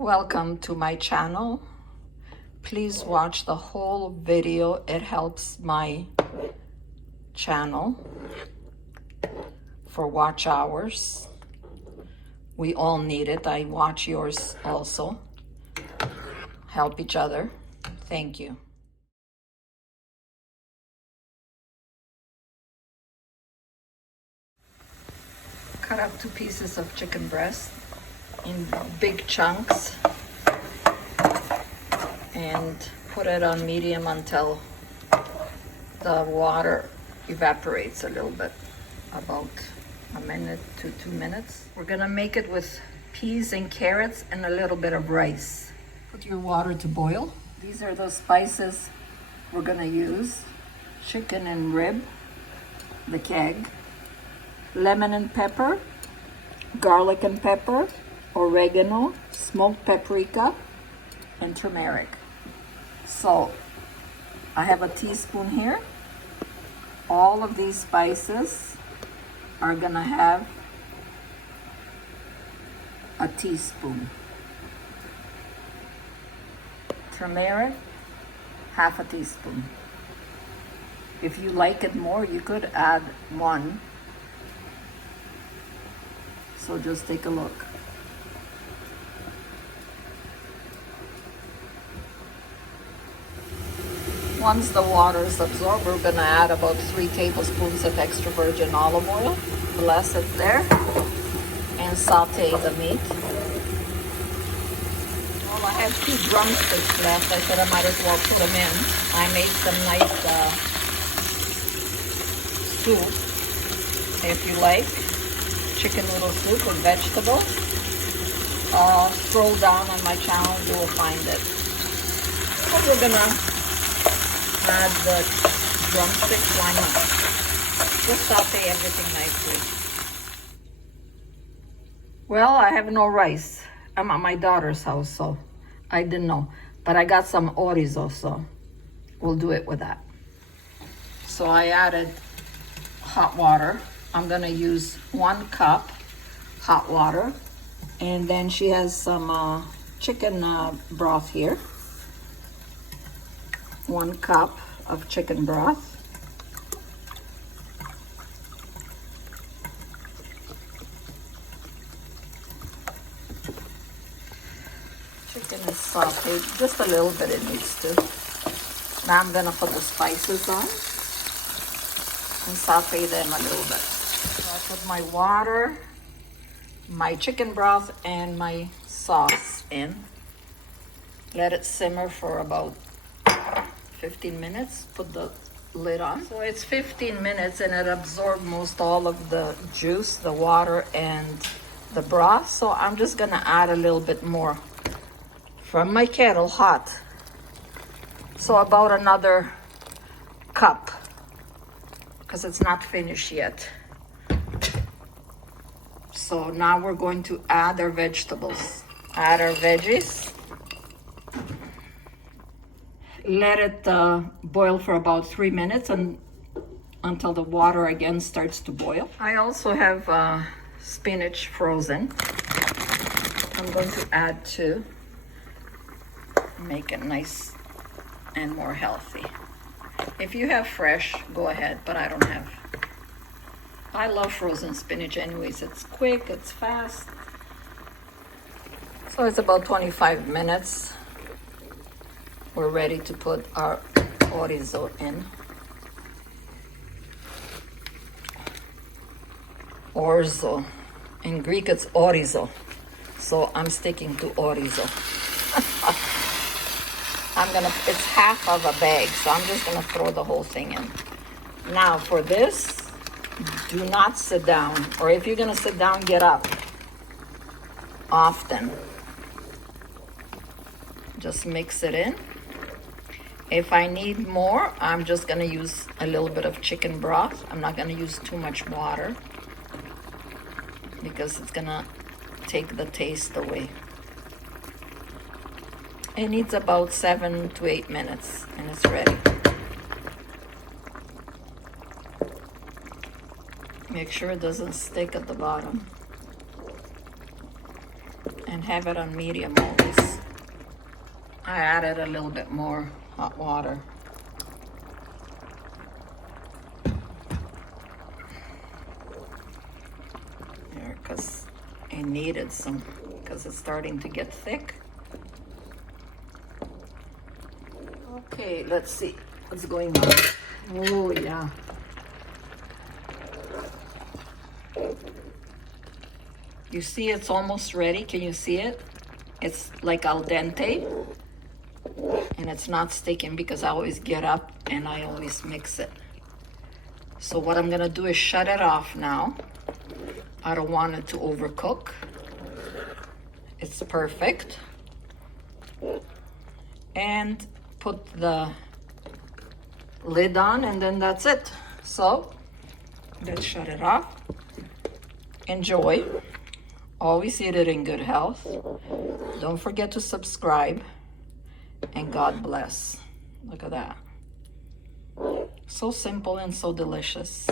Welcome to my channel. Please watch the whole video. It helps my channel for watch hours. We all need it. I watch yours also. Help each other. Thank you. Cut up 2 pieces of chicken breast in big chunks and put it on medium until the water evaporates a little bit, about a minute to 2 minutes. We're gonna make it with peas and carrots and a little bit of rice. Put your water to boil. These are the spices we're gonna use. Chicken and rib, the keg, lemon and pepper, garlic and pepper, oregano, smoked paprika, and turmeric. So I have a teaspoon here. All of these spices are gonna have a teaspoon. Turmeric, half a teaspoon. If you like it more, you could add 1. So just take a look. Once the water is absorbed, we're gonna add about 3 tablespoons of extra virgin olive oil. Bless it there and saute the meat. Well, I have 2 drumsticks left. I said I might as well put them in. I made some nice soup, if you like, chicken noodle soup with vegetables. Scroll down on my channel, you will find it. So we're gonna add the drumsticks, why not? Just saute everything nicely. Well, I have no rice. I'm at my daughter's house, so I didn't know. But I got some orzo, so we'll do it with that. So I added hot water. I'm gonna use 1 cup hot water. And then she has some chicken broth here. 1 cup of chicken broth. Chicken is sauteed, just a little bit it needs to. Now I'm gonna put the spices on and saute them a little bit. So I put my water, my chicken broth, and my sauce in. Let it simmer for about 15 minutes. Put the lid on. So it's 15 minutes and it absorbed most all of the juice, the water, and the broth. So I'm just gonna add a little bit more from my kettle hot. So about another cup, because it's not finished yet. So now we're going to add our vegetables. Add our veggies. Let it boil for about 3 minutes and until the water again starts to boil. I also have spinach frozen. I'm going to add 2. Make it nice and more healthy. If you have fresh, go ahead, but I don't have. I love frozen spinach anyways. It's quick, it's fast. So it's about 25 minutes. We're ready to put our orzo in. Orzo. In Greek, it's orizo. So I'm sticking to orizo. It's half of a bag, so I'm just gonna throw the whole thing in. Now for this, do not sit down. Or if you're gonna sit down, get up often. Just mix it in. If I need more, I'm just gonna use a little bit of chicken broth. I'm not gonna use too much water because it's gonna take the taste away. It needs about 7 to 8 minutes and it's ready. Make sure it doesn't stick at the bottom. and have it on medium always. I added a little bit more hot water. There, because I needed some, because it's starting to get thick. Okay, let's see what's going on. Oh, yeah. You see it's almost ready. Can you see it? It's like al dente. And it's not sticking because I always get up and I always mix it. So what I'm gonna do is shut it off now. I don't want it to overcook. It's perfect. And put the lid on, and then that's it. So let's shut it off. Enjoy. Always eat it in good health. Don't forget to subscribe, and God bless. Look at that. So simple and so delicious.